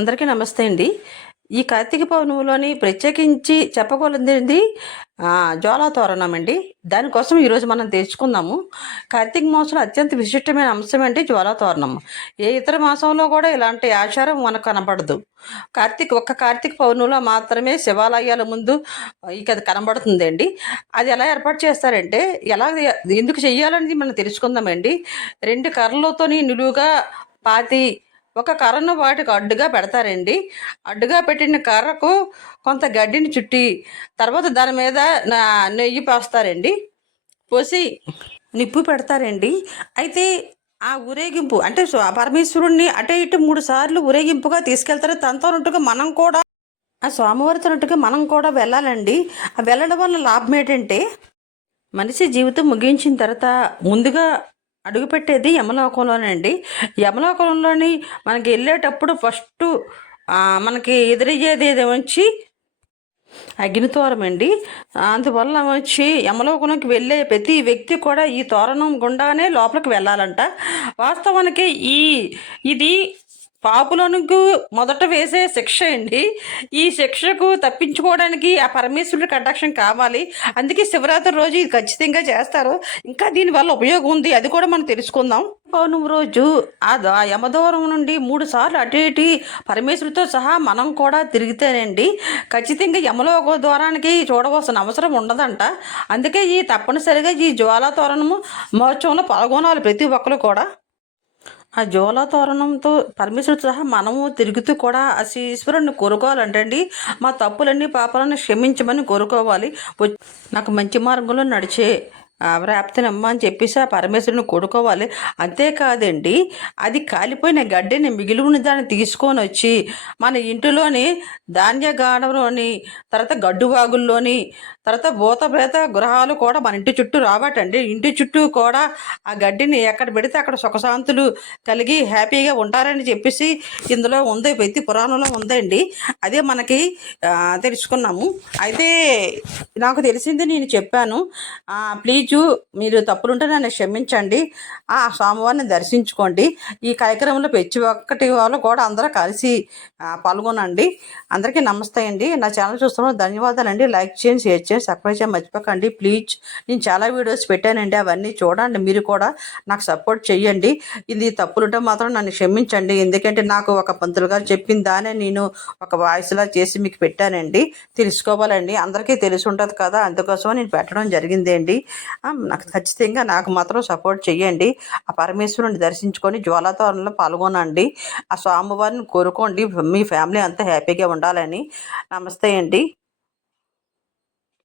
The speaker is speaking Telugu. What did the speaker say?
అందరికీ నమస్తే అండి. ఈ కార్తీక పౌర్ణమిలోని ప్రత్యేకించి చెప్పగలిగింది జ్వాలా తోరణం అండి. దానికోసం ఈరోజు మనం తెచ్చుకుందాము కార్తీక మాసంలో అత్యంత విశిష్టమైన అంశం అంటే జ్వాలా తోరణం. ఏ ఇతర మాసంలో కూడా ఇలాంటి ఆచారం మనకు కనబడదు. కార్తీక ఒక్క కార్తీక పౌర్ణమిలో మాత్రమే శివాలయాల ముందు ఇక అది కనబడుతుందండి అది ఎలా ఏర్పాటు చేస్తారంటే ఎలా ఎందుకు చెయ్యాలనేది మనం తెలుసుకుందామండి. రెండు కర్రలతోని నిలువుగా పాతి ఒక కర్రను వాటికి అడ్డుగా పెడతారండి. అడ్డుగా పెట్టిన కర్రకు కొంత గడ్డిని చుట్టి తర్వాత దాని మీద నెయ్యి పోస్తారండి. పోసి నిప్పు పెడతారండి. అయితే ఆ ఊరేగింపు అంటే పరమేశ్వరుణ్ణి అటు ఇటు మూడు సార్లు ఊరేగింపుగా తీసుకెళ్తారు. తనతో ఉన్నట్టుగా మనం కూడా ఆ స్వామివారితో ఉన్నట్టుగా మనం కూడా వెళ్ళాలండి. ఆ వెళ్ళడం వల్ల లాభం ఏంటంటే మనిషి జీవితం ముగించిన తర్వాత ముందుగా అడుగుపెట్టేది యమలోకంలోనండి. యమలోకంలోని మనకి వెళ్ళేటప్పుడు ఫస్ట్ మనకి ఎదురయ్యేది ఏదో వచ్చి అగ్నితోరం అండి అందువల్ల వచ్చి యమలోకంలోకి వెళ్ళే ప్రతి వ్యక్తి కూడా ఈ తోరణం గుండానే లోపలికి వెళ్ళాలంట. వాస్తవానికి ఈ ఇది పాపులకు మొదట వేసే శిక్ష అండి. ఈ శిక్షకు తప్పించుకోవడానికి ఆ పరమేశ్వరుడి కటాక్షం కావాలి. అందుకే శివరాత్రి రోజు ఇది ఖచ్చితంగా చేస్తారు. ఇంకా దీనివల్ల ఉపయోగం ఉంది అది కూడా మనం తెలుసుకుందాం. పౌర్ణమి రోజు ఆ యమదూరం నుండి మూడు సార్లు అటు ఇటు పరమేశ్వరుడితో సహా మనం కూడా తిరిగితేనండి ఖచ్చితంగా యమలోక ద్వారానికి చూడవలసిన అవసరం ఉండదంట. అందుకే ఈ తప్పనిసరిగా ఈ జ్వాలా తోరణము మహోత్సవంలో పాల్గొనాలి ప్రతి ఒక్కరు కూడా. ఆ జ్వాలా తోరణంతో పరమేశ్వరుడు సహా మనము తిరుగుతూ కూడా ఆ శ్రీ కోరుకోవాలంటే అండి మా తప్పులన్నీ పాపాలను క్షమించమని కోరుకోవాలి. నాకు మంచి మార్గంలో నడిచే ఆ అని చెప్పేసి ఆ పరమేశ్వరుని కొడుకోవాలి. అంతేకాదండి అది కాలిపోయిన గడ్డిని మిగిలి ఉన్న దాన్ని తీసుకొని వచ్చి మన ఇంటిలోని ధాన్యగాడంలోని తర్వాత గడ్డువాగుల్లోని తర్వాత భూతప్రేత గృహాలు కూడా మన ఇంటి చుట్టూ రావటండి. ఇంటి చుట్టూ కూడా ఆ గడ్డిని ఎక్కడ పెడితే అక్కడ సుఖశాంతులు కలిగి హ్యాపీగా ఉంటారని చెప్పేసి ఇందులో ఉంది ప్రతి పురాణంలో ఉందండి. అదే మనకి తెలుసుకున్నాము. అయితే నాకు తెలిసింది నేను చెప్పాను. ప్లీజ్ మీరు తప్పులుంటే నన్ను క్షమించండి. ఆ స్వామివారిని దర్శించుకోండి. ఈ కార్యక్రమంలో ప్రతి ఒక్కటి వాళ్ళు కూడా అందరూ కలిసి పాల్గొనండి. అందరికీ నమస్తే అండి. నా ఛానల్ చూస్తున్న ధన్యవాదాలండి. లైక్ చేయండి షేర్ చేయండి సబ్స్క్రైబ్ చేయండి మర్చిపోకండి. ప్లీజ్ నేను చాలా వీడియోస్ పెట్టానండి. అవన్నీ చూడండి. మీరు కూడా నాకు సపోర్ట్ చేయండి. ఇది తప్పులుంటే మాత్రం నన్ను క్షమించండి. ఎందుకంటే నాకు ఒక పంతులు గారు చెప్పిన దానే నేను ఒక వాయిస్లా చేసి మీకు పెట్టానండి. తెలుసుకోవాలండి. అందరికీ తెలిసి ఉంటుంది కదా. అందుకోసం నేను పెట్టడం జరిగింది అండి నాకు ఖచ్చితంగా నాకు మాత్రం సపోర్ట్ చేయండి ఆ పరమేశ్వరుని దర్శించుకొని జ్వాలాతోరణలో పాల్గొనండి. ఆ స్వామివారిని కోరుకోండి. మీ ఫ్యామిలీ అంతా హ్యాపీగా ఉండాలని. నమస్తే అండి.